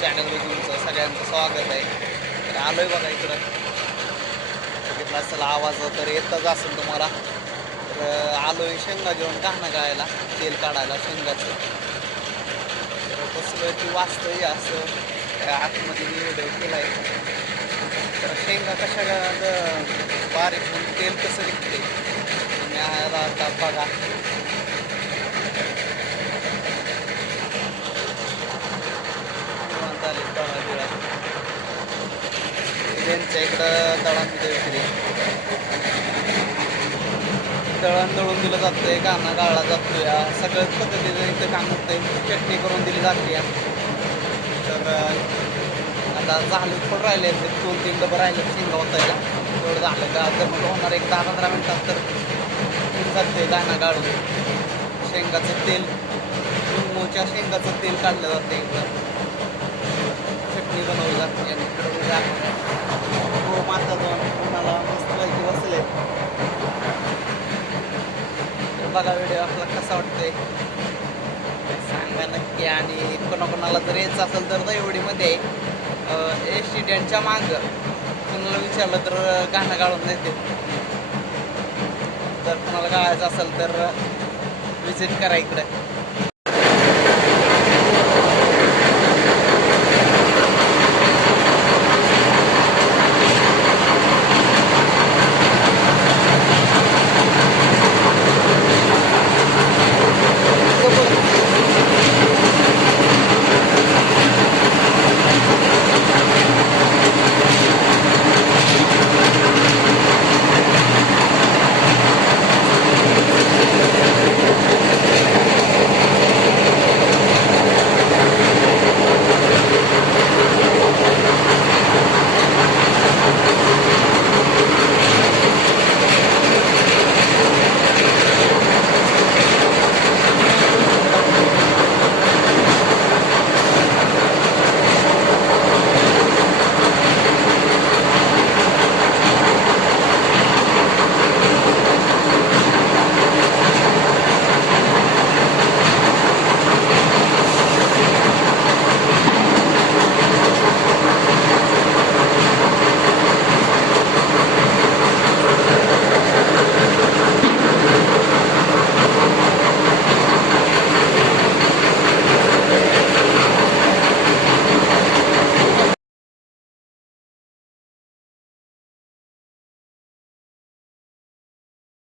चॅनलवर तुमचं सगळ्यांचं स्वागत आहे. तर आहे बघा इकडं. बघितला चला आवाज तर येतच असेल तुम्हाला. तर आलो आहे शेंगा घेऊन काना गायला तेल काढायला शेंगाचं. तर कसलं की वाचतंही असं. त्या आतमध्ये मी व्हिडिओ केलाय. तर शेंगा कशा बारीक होऊन तेल कसं निघते तुम्ही आता बघा. त्यांच्या इकडं दळांमध्ये विक्री दळण दळून दिलं जातंय काना गाळला जातोय. सगळ्याच पद्धतीचं इथं काम होतंय. चटणी करून दिली जाते तर आता झालं थोडं राहिले ते दोन तीन डबं राहिले शेंगा होतायला थोडं झालं का? तर मग होणार एक दहा पंधरा मिनिटात तर जाते दाणा गाळून. शेंगाचं तेल. लिंबूच्या शेंगाचं तेल काढलं जातं इकडं चटणी बनवली जाते आणि इकडं उद्या हो माता जाऊन कोणाला मस्तपैकी बसले तर बघा व्हिडिओ आपला कसा वाटतोय? सांगा नक्की. आणि कोणाकोणाला जर यायचं असेल तर दैवडीमध्ये एस टी डॅनच्या मागं. कोणाला विचारलं तर गाणं गाळून देते. जर कोणाला गाळायचं असेल तर विजिट करा इकडं.